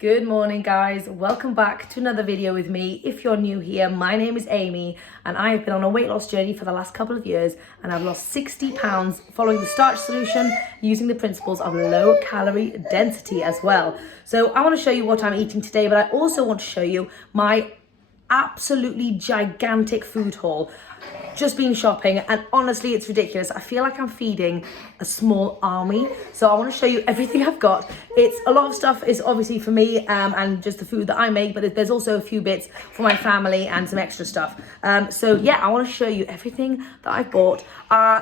Good morning, guys. Welcome back to another video with me. If you're new here, my name is Amy and I have been on a weight loss journey for the last couple of years and I've lost 60 pounds following the Starch Solution using the principles of low calorie density as well. So I want to show you what I'm eating today, but I also want to show you my absolutely gigantic food haul. Just been shopping and honestly it's ridiculous. I feel like I'm feeding a small army, so I want to show you everything I've got. It's a lot of stuff is obviously for me and just the food that I make, but there's also a few bits for my family and some extra stuff. So yeah, I want to show you everything that I bought.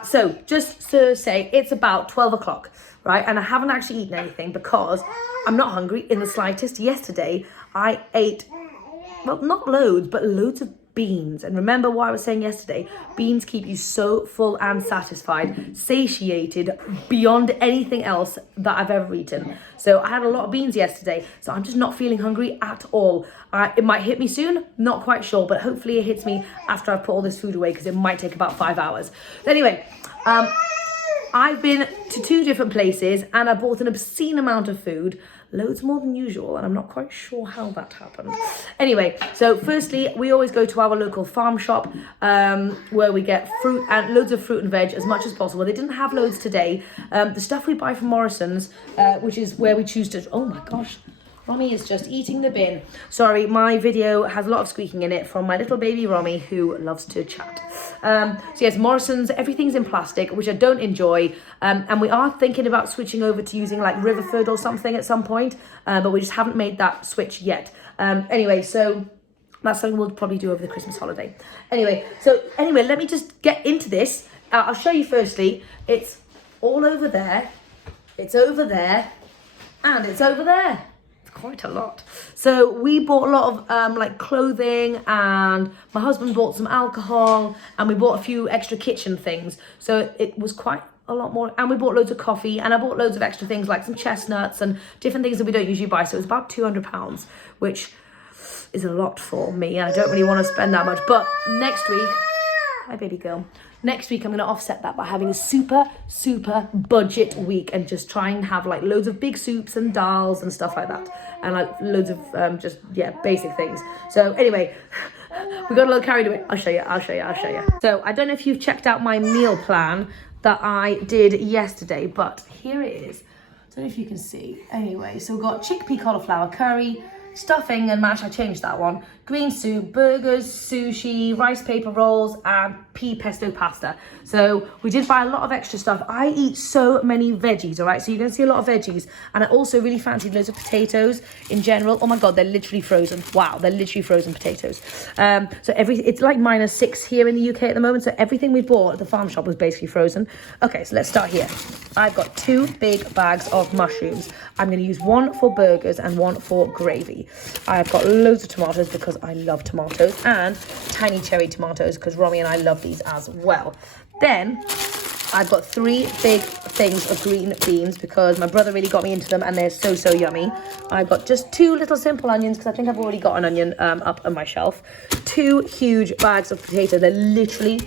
So just to say, it's about 12 o'clock, right? And I haven't actually eaten anything because I'm not hungry in the slightest. Yesterday I ate, well, not loads, but loads of beans. And remember what I was saying yesterday, beans keep you so full and satisfied, satiated beyond anything else that I've ever eaten. So I had a lot of beans yesterday, so I'm just not feeling hungry at all. It might hit me soon, not quite sure, but hopefully it hits me after I've put all this food away because it might take about 5 hours. But anyway, I've been to 2 different places and I bought an obscene amount of food, loads more than usual, and I'm not quite sure how that happened. Anyway, so firstly, we always go to our local farm shop where we get fruit and loads of fruit and veg as much as possible. They didn't have loads today. The stuff we buy from Morrison's, which is where we choose to, oh my gosh, Romy is just eating the bin. Sorry, my video has a lot of squeaking in it from my little baby Romy who loves to chat. So yes, Morrison's, everything's in plastic, which I don't enjoy. And we are thinking about switching over to using like Riverford or something at some point, but we just haven't made that switch yet. Anyway, so that's something we'll probably do over the Christmas holiday. Anyway, let me just get into this. I'll show you firstly. It's all over there. It's over there. And it's over there. Quite a lot. So we bought a lot of like clothing, and my husband bought some alcohol, and we bought a few extra kitchen things. So it was quite a lot more, and we bought loads of coffee, and I bought loads of extra things like some chestnuts and different things that we don't usually buy. So it was about £200, which is a lot for me, and I don't really want to spend that much. But next week, hi baby girl, next week I'm going to offset that by having a super budget week and just try and have like loads of big soups and dals and stuff like that, and like loads of basic things. So anyway, we got a little carried away. I'll show you. So I don't know if you've checked out my meal plan that I did yesterday, but here it is. I don't know if you can see. Anyway, so we've got chickpea cauliflower curry, stuffing and mash, I changed that one, green soup, burgers, sushi, rice paper rolls, and pea pesto pasta. So we did buy a lot of extra stuff. I eat so many veggies, all right? So you're going to see a lot of veggies. And I also really fancied loads of potatoes in general. Oh my God, they're literally frozen. Wow, they're literally frozen potatoes. So it's like -6 here in the UK at the moment. So everything we bought at the farm shop was basically frozen. Okay, so let's start here. I've got 2 big bags of mushrooms. I'm going to use one for burgers and one for gravy. I've got loads of tomatoes because I love tomatoes, and tiny cherry tomatoes because Romy and I love these as well. Then I've got 3 big things of green beans because my brother really got me into them and they're so yummy. I've got just 2 little simple onions because I think I've already got an onion up on my shelf. 2 huge bags of potatoes. They're literally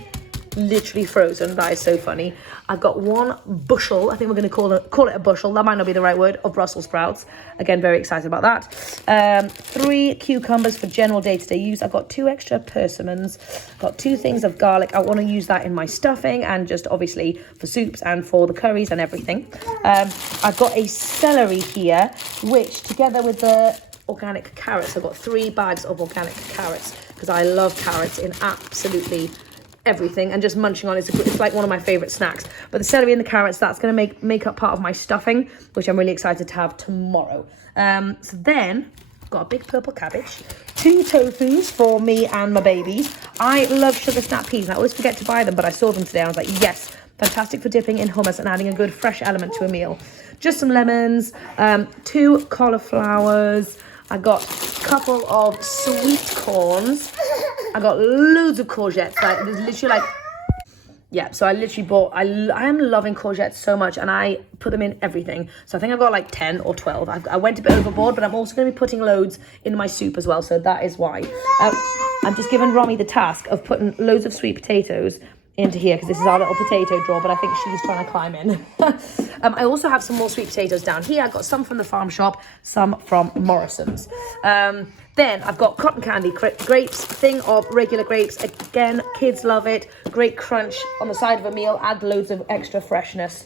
frozen. That is so funny. I've got 1 bushel, I think we're going to call it a bushel, that might not be the right word, of Brussels sprouts. Again, very excited about that. 3 cucumbers for general day-to-day use. I've got 2 extra persimmons. Got 2 things of garlic. I want to use that in my stuffing and just obviously for soups and for the curries and everything. I've got a celery here, which together with the organic carrots, I've got 3 bags of organic carrots because I love carrots in absolutely everything, and just munching on it's like one of my favorite snacks. But the celery and the carrots, that's going to make up part of my stuffing, which I'm really excited to have tomorrow. So then I've got a big purple cabbage, 2 tofus for me and my babies. I love sugar snap peas and I always forget to buy them, but I saw them today and I was like, yes, fantastic for dipping in hummus and adding a good fresh element to a meal. Just some lemons, 2 cauliflowers. I got a couple of sweet corns. I got loads of courgettes. Like there's literally like, yeah. So I literally bought. I am loving courgettes so much, and I put them in everything. So I think I've got like 10 or 12. I went a bit overboard, but I'm also going to be putting loads in my soup as well. So that is why I'm just giving Romy the task of putting loads of sweet potatoes into here because this is our little potato drawer, but I think she's trying to climb in. I also have some more sweet potatoes down here. I got some from the farm shop, some from Morrison's. Then I've got cotton candy grapes, thing of regular grapes. Again, kids love it. Great crunch on the side of a meal, add loads of extra freshness.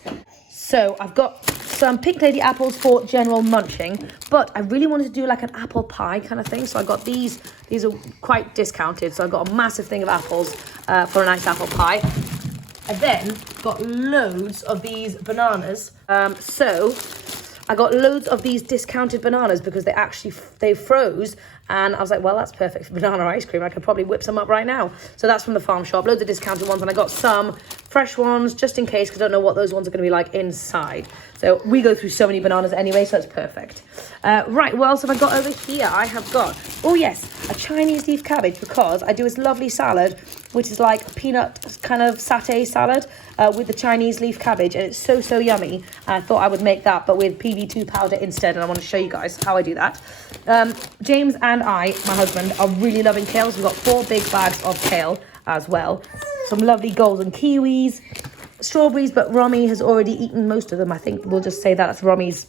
So I've got some Pink Lady apples for general munching, but I really wanted to do like an apple pie kind of thing. So I got these are quite discounted. So I got a massive thing of apples for a nice apple pie. I then got loads of these bananas. So I got loads of these discounted bananas because they froze, and I was like, well, that's perfect for banana ice cream. I could probably whip some up right now. So that's from the farm shop, loads of discounted ones, and I got some fresh ones just in case because I don't know what those ones are going to be like inside. So we go through so many bananas anyway, so it's perfect. Right, what else have I got over here? I have got, oh yes, a Chinese leaf cabbage because I do this lovely salad, which is like a peanut kind of satay salad with the Chinese leaf cabbage, and it's so yummy. I thought I would make that, but with PB2 powder instead, and I want to show you guys how I do that. James and I, my husband, are really loving kale, so we've got 4 big bags of kale as well. Some lovely golden kiwis, strawberries, but Romy has already eaten most of them. I think we'll just say that's Romy's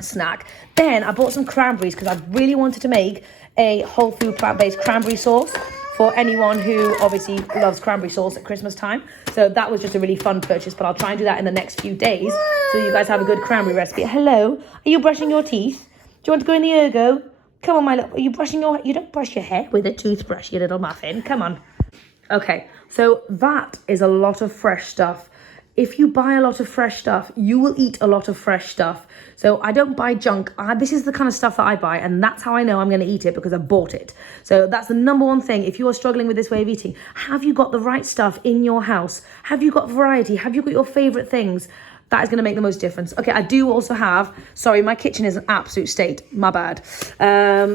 snack. Then I bought some cranberries because I really wanted to make a whole food plant-based cranberry sauce for anyone who obviously loves cranberry sauce at Christmas time. So that was just a really fun purchase, but I'll try and do that in the next few days so you guys have a good cranberry recipe. Hello, are you brushing your teeth? Do you want to go in the ergo? Come on, my little, are you brushing your, you don't brush your hair with a toothbrush, you little muffin. Come on. Okay, so that is a lot of fresh stuff. If you buy a lot of fresh stuff, you will eat a lot of fresh stuff. So I don't buy junk. This is the kind of stuff that I buy, and that's how I know I'm going to eat it, because I bought it. So that's the number one thing. If you are struggling with this way of eating, have you got the right stuff in your house? Have you got variety? Have you got your favorite things? That is going to make the most difference. Okay, I do also have, sorry, my kitchen is an absolute state. My bad.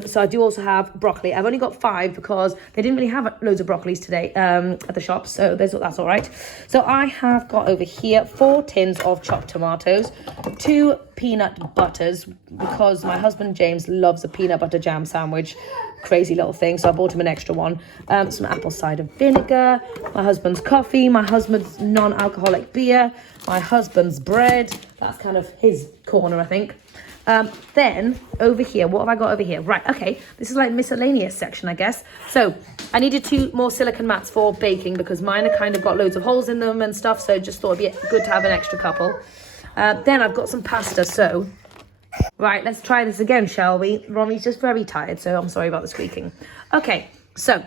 So I do also have broccoli. I've only got 5 because they didn't really have loads of broccolis today at the shop. So that's all right. So I have got over here 4 tins of chopped tomatoes, 2 peanut butters, because my husband James loves a peanut butter jam sandwich. Crazy little thing, so I bought him an extra one. Some apple cider vinegar, my husband's coffee, my husband's non-alcoholic beer, my husband's bread. That's kind of his corner, I think. Then over here, what have I got over here? Right, okay, this is like miscellaneous section, I guess. So I needed 2 more silicone mats for baking because mine are kind of got loads of holes in them and stuff, so just thought it'd be good to have an extra couple. Then I've got some pasta, so right, let's try this again, shall we? Romy's just very tired, so I'm sorry about the squeaking. Okay, so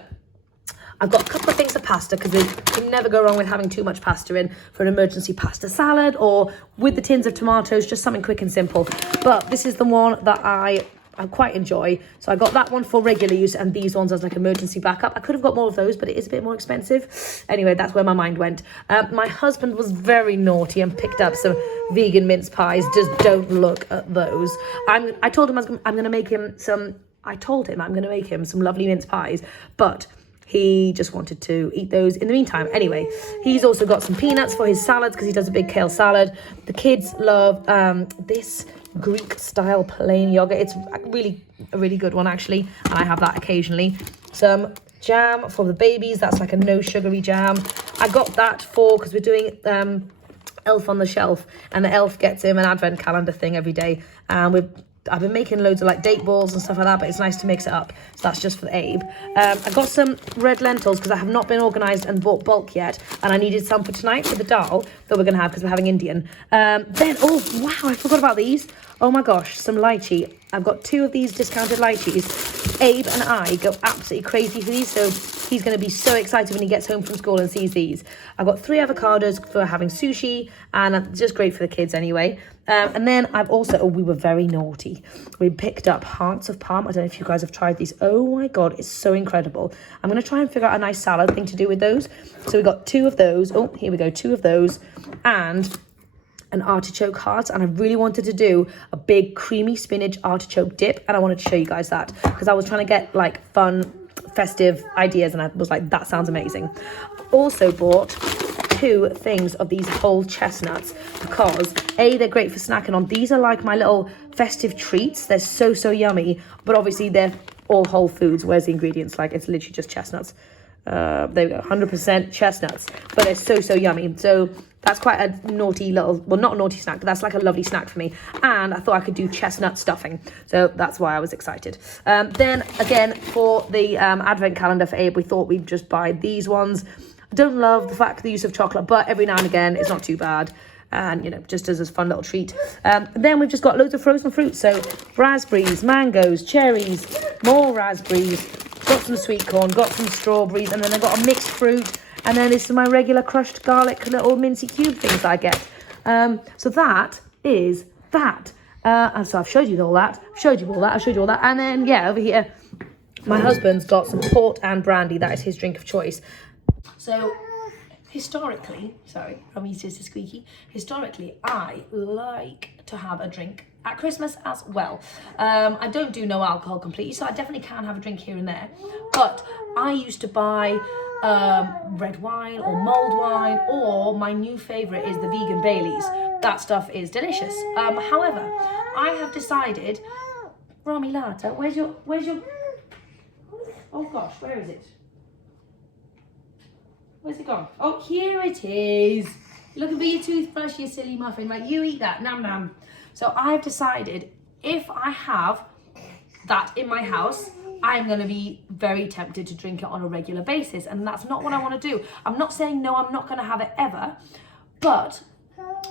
I've got a couple of things of pasta because you can never go wrong with having too much pasta in for an emergency pasta salad, or with the tins of tomatoes, just something quick and simple. But this is the one that I quite enjoy. So I got that one for regular use and these ones as like emergency backup. I could have got more of those, but it is a bit more expensive. Anyway, that's where my mind went. My husband was very naughty and picked up some vegan mince pies. Just don't look at those. I told him I'm going to make him some. I told him I'm going to make him some lovely mince pies, but he just wanted to eat those in the meantime. Anyway, he's also got some peanuts for his salads because he does a big kale salad. The kids love this Greek style plain yogurt. It's a really good one actually, and I have that occasionally. Some jam for the babies. That's like a no sugary jam. I got that for because we're doing Elf on the Shelf, and the elf gets him an advent calendar thing every day, and I've been making loads of like date balls and stuff like that, but it's nice to mix it up. So that's just for Abe. I got some red lentils because I have not been organised and bought bulk yet, and I needed some for tonight for the dal that we're going to have because we're having Indian. Then, oh wow, I forgot about these. Oh my gosh, some lychee. I've got 2 of these discounted lychees. Abe and I go absolutely crazy for these, so he's going to be so excited when he gets home from school and sees these. I've got 3 avocados for having sushi, and just great for the kids anyway. And then I've also, we were very naughty. We picked up hearts of palm. I don't know if you guys have tried these. Oh my God, it's so incredible. I'm going to try and figure out a nice salad thing to do with those. So we got 2 of those. Oh, here we go, 2 of those. And an artichoke heart, and I really wanted to do a big creamy spinach artichoke dip, and I wanted to show you guys that because I was trying to get like fun festive ideas, and I was like, that sounds amazing. Also bought 2 things of these whole chestnuts because they're great for snacking on. These are like my little festive treats. They're so yummy, but obviously they're all whole foods. Where's the ingredients? Like, it's literally just chestnuts. There we go, 100% chestnuts, but they're so yummy. So that's quite a naughty little, well, not a naughty snack, but that's like a lovely snack for me. And I thought I could do chestnut stuffing, so that's why I was excited. Then again, for the advent calendar for Abe, we thought we'd just buy these ones. I don't love the fact the use of chocolate, but every now and again it's not too bad. And, you know, just as a fun little treat. Then we've just got loads of frozen fruit. So raspberries, mangoes, cherries, more raspberries, got some sweet corn, got some strawberries, and then I've got a mixed fruit. And then this is my regular crushed garlic little mincy cube things I get. So that is that. And so I've showed you all that. I've showed you all that. And then, yeah, over here, my husband's got some port and brandy. That is his drink of choice. So historically, sorry, Rommy's just a squeaky. Historically, I like to have a drink at Christmas as well. I don't do no alcohol completely, so I definitely can have a drink here and there. But I used to buy red wine or mulled wine, or my new favourite is the vegan Baileys. That stuff is delicious. However, I have decided, Rami Lata, where's your, oh gosh, where is it? Where's it gone? Oh, here it is. You're looking for your toothbrush, you silly muffin. Right, you eat that, nam nam. So I've decided if I have that in my house, I'm going to be very tempted to drink it on a regular basis. And that's not what I want to do. I'm not saying no, I'm not going to have it ever. But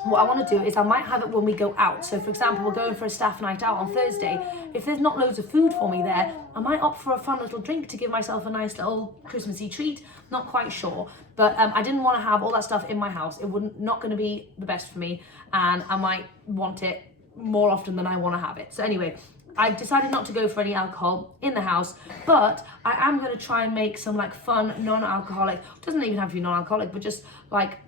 what I want to do is I might have it when we go out. So for example, we're going for a staff night out on Thursday. If there's not loads of food for me there, I might opt for a fun little drink to give myself a nice little Christmassy treat. Not quite sure. But I didn't want to have all that stuff in my house. It wouldn't not going to be the best for me. And I might want it more often than I want to have it. So anyway, I've decided not to go for any alcohol in the house, but I am going to try and make some like fun non-alcoholic, doesn't even have to be non-alcoholic, but just like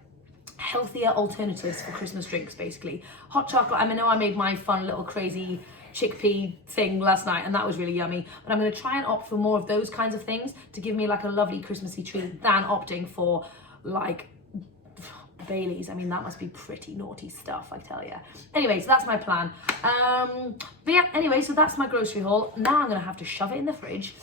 healthier alternatives for Christmas drinks, basically. Hot chocolate, I know I made my fun little crazy chickpea thing last night and that was really yummy, but I'm going to try and opt for more of those kinds of things to give me like a lovely Christmassy treat than opting for like Baileys. I mean, that must be pretty naughty stuff, I tell you. Anyway, so that's my plan. But yeah, anyway, so that's my grocery haul. Now I'm going to have to shove it in the fridge.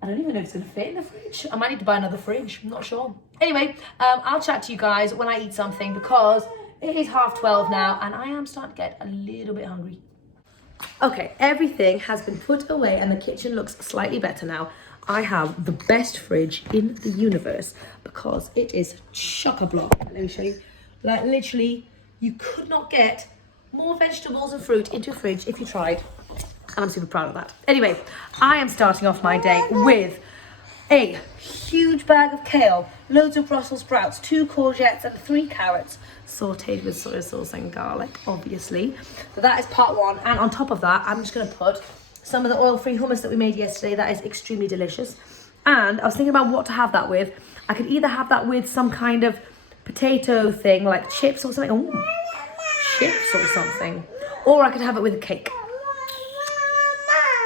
I don't even know if it's going to fit in the fridge. I might need to buy another fridge. I'm not sure. Anyway, I'll chat to you guys when I eat something because it is 12:30 now and I am starting to get a little bit hungry. Okay, everything has been put away and the kitchen looks slightly better now. I have the best fridge in the universe because it is chock-a-block. Let me show you. Like literally, you could not get more vegetables and fruit into a fridge if you tried. And I'm super proud of that. Anyway, I am starting off my day with a huge bag of kale, loads of Brussels sprouts, 2 courgettes and 3 carrots, sauteed with soy sauce and garlic, obviously. So that is part one. And on top of that, I'm just going to put some of the oil-free hummus that we made yesterday. That is extremely delicious. And I was thinking about what to have that with. I could either have that with some kind of potato thing, like chips or something. Ooh, chips or something. Or I could have it with a cake.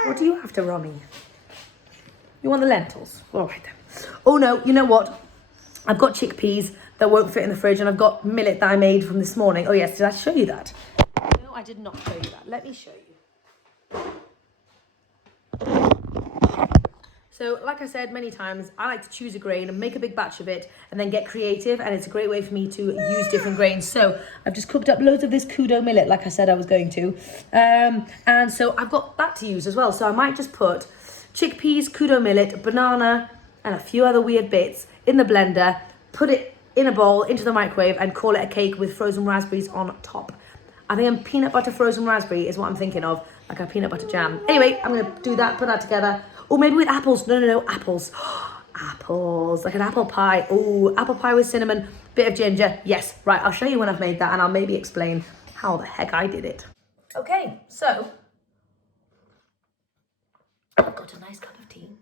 What do you have to, Romy? You want the lentils? All right then. Oh no, you know what? I've got chickpeas that won't fit in the fridge and I've got millet that I made from this morning. Oh yes, did I show you that? No, I did not show you that. Let me show you. So like I said many times, I like to choose a grain and make a big batch of it and then get creative, and it's a great way for me to use different grains. So I've just cooked up loads of this kudo millet like I said I was going to. And so I've got that to use as well. So I might just put chickpeas, kudo millet, banana and a few other weird bits in the blender, put it in a bowl into the microwave and call it a cake with frozen raspberries on top. I think a peanut butter frozen raspberry is what I'm thinking of, like a peanut butter jam. Anyway, I'm going to do that, put that together. Or maybe with apples. No, apples. Apples, like an apple pie. Oh, apple pie with cinnamon, bit of ginger. Yes, right, I'll show you when I've made that and I'll maybe explain how the heck I did it. Okay, so I've got a nice cup of tea.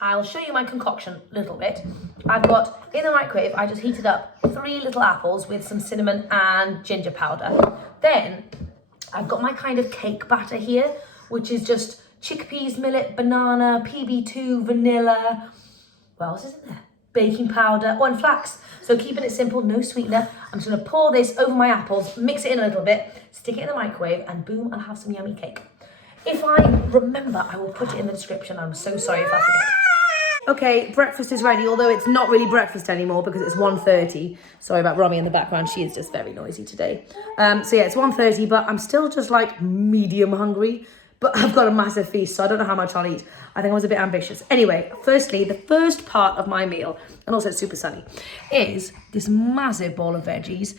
I'll show you my concoction a little bit. I've got, in the microwave, I just heated up 3 little apples with some cinnamon and ginger powder. Then I've got my kind of cake batter here, which is just chickpeas, millet, banana, PB2, vanilla. What else is in there? Baking powder, and flax. So keeping it simple, no sweetener. I'm just gonna pour this over my apples, mix it in a little bit, stick it in the microwave, and boom, I'll have some yummy cake. If I remember, I will put it in the description. I'm so sorry if I forget. Okay, breakfast is ready, although it's not really breakfast anymore because it's 1:30. Sorry about Romy in the background. She is just very noisy today. So yeah, it's 1:30, but I'm still just like medium hungry. But I've got a massive feast, so I don't know how much I'll eat. I think I was a bit ambitious. Anyway, firstly, the first part of my meal, and also it's super sunny, is this massive bowl of veggies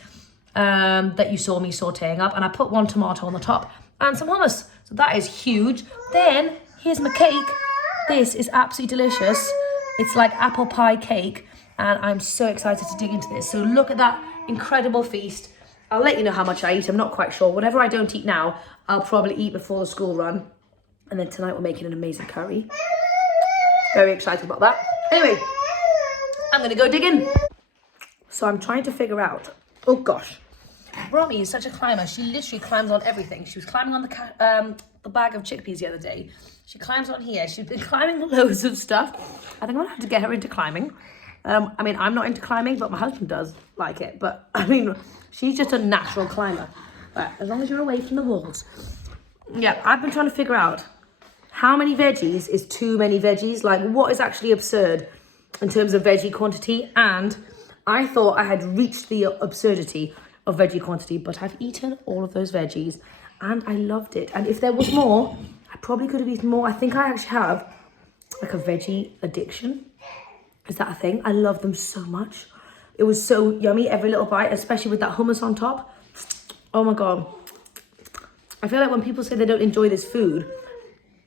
that you saw me sauteing up. And I put one tomato on the top and some hummus. So that is huge. Then here's my cake. This is absolutely delicious. It's like apple pie cake, and I'm so excited to dig into this. So look at that incredible feast. I'll let you know how much I eat. I'm not quite sure. Whatever I don't eat now, I'll probably eat before the school run. And then tonight we're making an amazing curry. Very excited about that. Anyway, I'm gonna go dig in. So I'm trying to figure out, oh gosh. Romy is such a climber. She literally climbs on everything. She was climbing on the bag of chickpeas the other day. She climbs on here. She's been climbing loads of stuff. I think I'm gonna have to get her into climbing. I mean, I'm not into climbing, but my husband does like it. But I mean, she's just a natural climber. But as long as you're away from the walls. Yeah, I've been trying to figure out how many veggies is too many veggies. Like, what is actually absurd in terms of veggie quantity? And I thought I had reached the absurdity of veggie quantity, but I've eaten all of those veggies and I loved it. And if there was more, I probably could have eaten more. I think I actually have like a veggie addiction. Is that a thing? I love them so much. It was so yummy, every little bite, especially with that hummus on top. Oh my God. I feel like when people say they don't enjoy this food,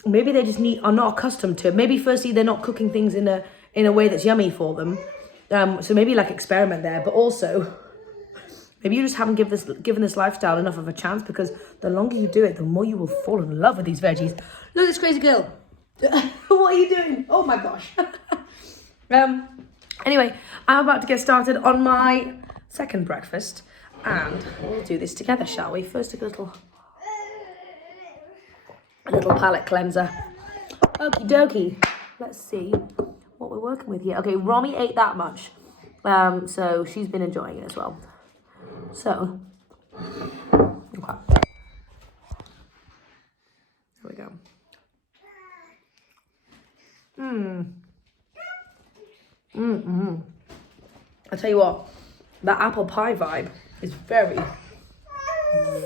maybe they just are not accustomed to it. Maybe firstly, they're not cooking things in a way that's yummy for them. So maybe like experiment there, but also maybe you just haven't given this lifestyle enough of a chance, because the longer you do it, the more you will fall in love with these veggies. Look at this crazy girl. What are you doing? Oh my gosh. Anyway, I'm about to get started on my second breakfast, and we'll do this together, shall we? First, a little palate cleanser. Okie dokie. Let's see what we're working with here. Okay, Romy ate that much, so she's been enjoying it as well. So, okay. There we go. I tell you what, that apple pie vibe is very,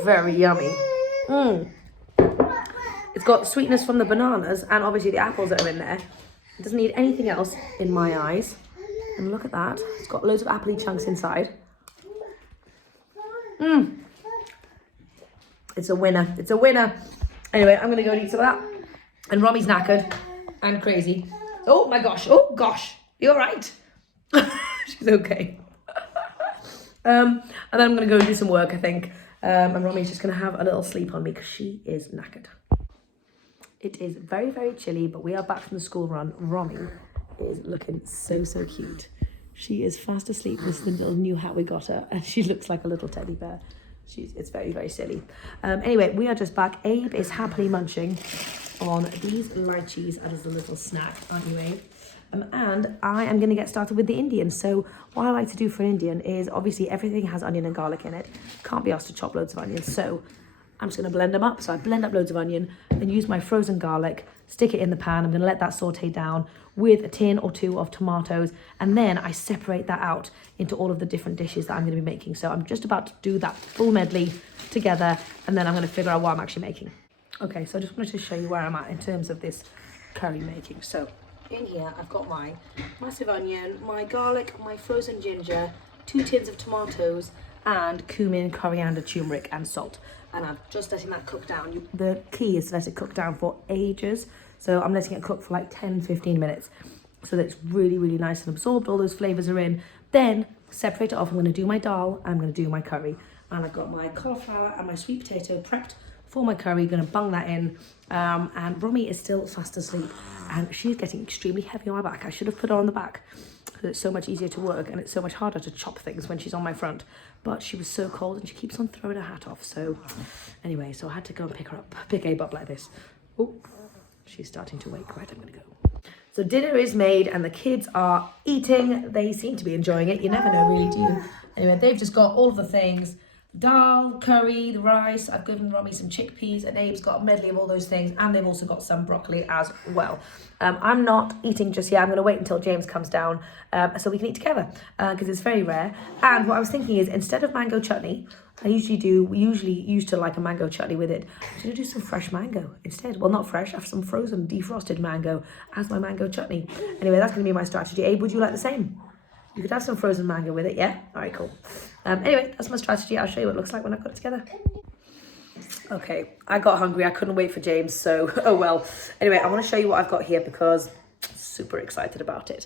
very yummy. It's got sweetness from the bananas and obviously the apples that are in there. It doesn't need anything else in my eyes. And look at that. It's got loads of appley chunks inside. It's a winner. It's a winner. Anyway, I'm going to go and eat some of that. And Romy's knackered and crazy. Oh my gosh. Oh gosh. You all right? She's okay. And then I'm going to go and do some work, I think. And Romy's just going to have a little sleep on me because she is knackered. It is very, very chilly, but we are back from the school run. Romy is looking so, so cute. She is fast asleep. This is the little new hat we got her, and she looks like a little teddy bear. It's very, very silly. Anyway, we are just back. Abe is happily munching on these lychees as a little snack, aren't you, Abe? And I am going to get started with the Indian. So what I like to do for an Indian is, obviously everything has onion and garlic in it. Can't be asked to chop loads of onions. So I'm just going to blend them up. So I blend up loads of onion and use my frozen garlic, stick it in the pan. I'm going to let that saute down with a tin or two of tomatoes. And then I separate that out into all of the different dishes that I'm going to be making. So I'm just about to do that full medley together. And then I'm going to figure out what I'm actually making. Okay, so I just wanted to show you where I'm at in terms of this curry making. So in here, I've got my massive onion, my garlic, my frozen ginger, 2 tins of tomatoes, and cumin, coriander, turmeric, and salt. And I'm just letting that cook down. The key is to let it cook down for ages. So I'm letting it cook for like 10-15 minutes so that it's really, really nice and absorbed. All those flavors are in. Then separate it off. I'm going to do my dal. I'm going to do my curry. And I've got my cauliflower and my sweet potato prepped for my curry. Going to bung that in. And Romy is still fast asleep. And she's getting extremely heavy on my back. I should have put her on the back because it's so much easier to work and it's so much harder to chop things when she's on my front. But she was so cold and she keeps on throwing her hat off. So anyway, so I had to go and pick Abe up like this. Oh, she's starting to wake. Right, I'm going to go. So dinner is made and the kids are eating. They seem to be enjoying it. You never know really, do you? Anyway, they've just got all of the things. dal, curry, the rice. I've given Romy some chickpeas, and Abe's got a medley of all those things, and they've also got some broccoli as well. I'm not eating just yet. I'm going to wait until James comes down so we can eat together because it's very rare. And what I was thinking is, instead of mango chutney, we usually used to like a mango chutney with it. I'm going to do some fresh mango instead. Well, not fresh, I have some frozen defrosted mango as my mango chutney. Anyway, that's going to be my strategy. Abe, would you like the same? You could have some frozen mango with it, yeah? All right, cool. Anyway, that's my strategy. I'll show you what it looks like when I've got it together. Okay, I got hungry. I couldn't wait for James, so oh well. Anyway, I want to show you what I've got here because I'm super excited about it.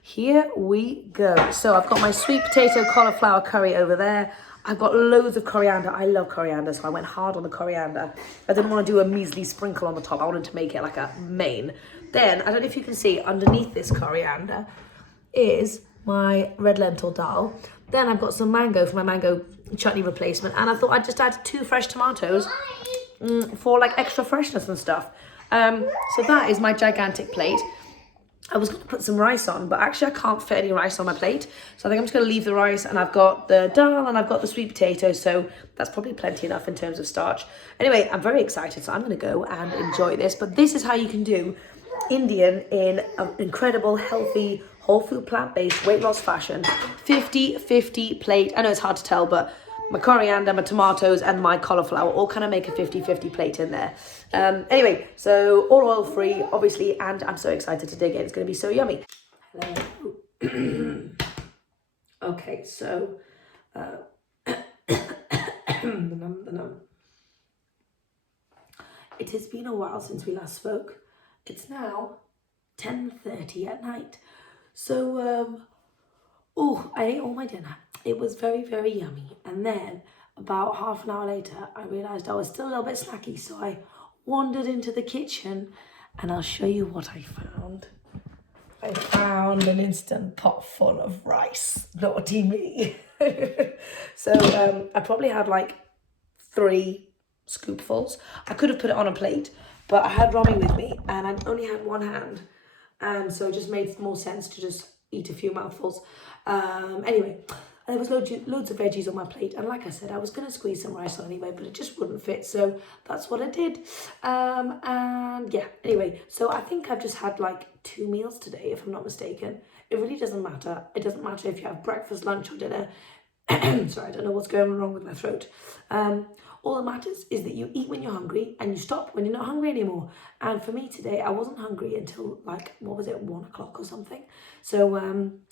Here we go. So I've got my sweet potato cauliflower curry over there. I've got loads of coriander. I love coriander, so I went hard on the coriander. I didn't want to do a measly sprinkle on the top. I wanted to make it like a main. Then, I don't know if you can see, underneath this coriander is my red lentil dal. Then I've got some mango for my mango chutney replacement, and I thought I'd just add 2 fresh tomatoes for like extra freshness and stuff. So that is my gigantic plate. I was going to put some rice on, but actually I can't fit any rice on my plate, so I think I'm just going to leave the rice, and I've got the dal and I've got the sweet potato, so that's probably plenty enough in terms of starch. Anyway, I'm very excited, so I'm going to go and enjoy this. But this is how you can do Indian in an incredible, healthy, whole food, plant-based, weight loss fashion. 50-50 plate. I know it's hard to tell, but my coriander, my tomatoes, and my cauliflower all kind of make a 50-50 plate in there. Anyway, so all oil-free, obviously, and I'm so excited to dig in. It's going to be so yummy. Hello. Okay, so... It has been a while since we last spoke. It's now 10:30 at night. So, I ate all my dinner. It was very, very yummy. And then about half an hour later, I realised I was still a little bit snacky. So I wandered into the kitchen and I'll show you what I found. I found an Instant Pot full of rice. Naughty me. So I probably had like 3 scoopfuls. I could have put it on a plate, but I had Romy with me and I only had one hand. So it just made more sense to just eat a few mouthfuls. Anyway, there was loads of veggies on my plate. And like I said, I was going to squeeze some rice on anyway, but it just wouldn't fit. So that's what I did. And yeah, anyway, so I think I've just had like 2 meals today, if I'm not mistaken. It really doesn't matter. It doesn't matter if you have breakfast, lunch or dinner. Sorry, I don't know what's going wrong with my throat. All that matters is that you eat when you're hungry and you stop when you're not hungry anymore. And for me today, I wasn't hungry until like, 1 o'clock or something. So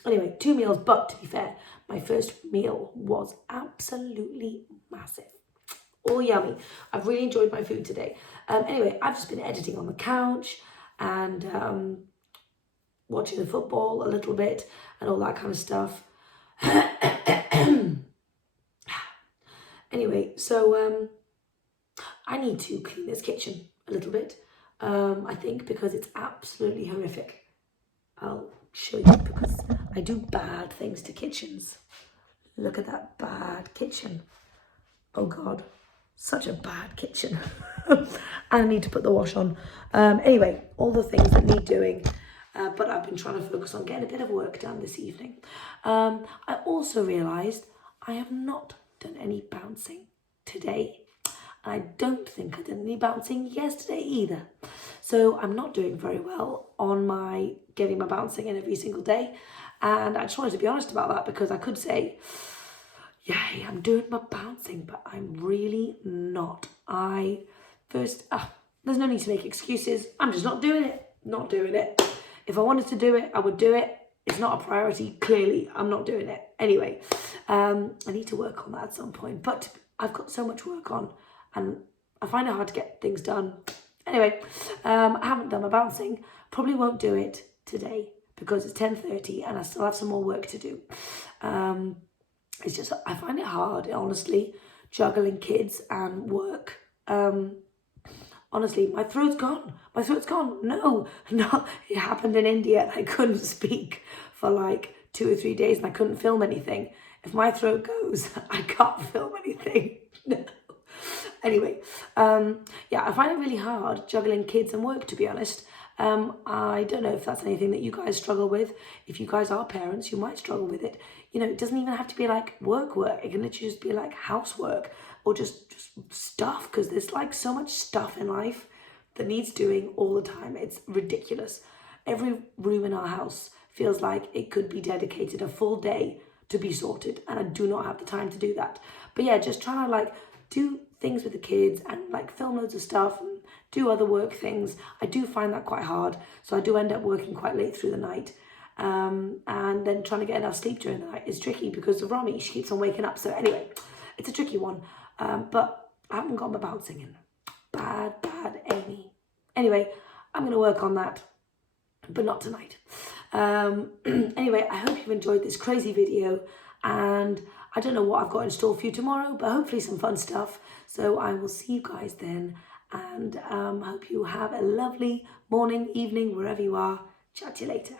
anyway, 2 meals, but to be fair, my first meal was absolutely massive. All yummy. I've really enjoyed my food today. Anyway, I've just been editing on the couch and watching the football a little bit and all that kind of stuff. Anyway, so I need to clean this kitchen a little bit, I think, because it's absolutely horrific. I'll show you because I do bad things to kitchens. Look at that bad kitchen. Oh God, such a bad kitchen. I need to put the wash on. Anyway, all the things that need doing. But I've been trying to focus on getting a bit of work done this evening. I also realised I have not done any bouncing today. I don't think I did any bouncing yesterday either. So I'm not doing very well on my getting my bouncing in every single day. And I just wanted to be honest about that because I could say, yay, I'm doing my bouncing, but I'm really not. There's no need to make excuses. I'm just not doing it. Not doing it. If I wanted to do it, I would do it. It's not a priority. Clearly, I'm not doing it. Anyway, I need to work on that at some point. But I've got so much work on and I find it hard to get things done. Anyway, I haven't done my bouncing. Probably won't do it today because it's 10:30 and I still have some more work to do. It's just, I find it hard, honestly, juggling kids and work. Honestly, my throat's gone. My throat's gone. No, it happened in India and I couldn't speak for like 2 or 3 days and I couldn't film anything. If my throat goes, I can't film anything. No. Anyway, yeah, I find it really hard juggling kids and work, to be honest. I don't know if that's anything that you guys struggle with. If you guys are parents, you might struggle with it. You know, it doesn't even have to be like work. It can literally just be like housework or just stuff, because there's like so much stuff in life that needs doing all the time. It's ridiculous. Every room in our house feels like it could be dedicated a full day to be sorted, and I do not have the time to do that. But yeah, just trying to like do things with the kids and like film loads of stuff and do other work things. I do find that quite hard, so I do end up working quite late through the night, and then trying to get enough sleep during the night is tricky because of Rami. She keeps on waking up. So anyway, it's a tricky one, but I haven't got my bowel singing. Bad Amy. Anyway, I'm going to work on that, but not tonight. Anyway, I hope you've enjoyed this crazy video, and I don't know what I've got in store for you tomorrow, but hopefully some fun stuff. So I will see you guys then, and hope you have a lovely morning, evening, wherever you are. Chat to you later.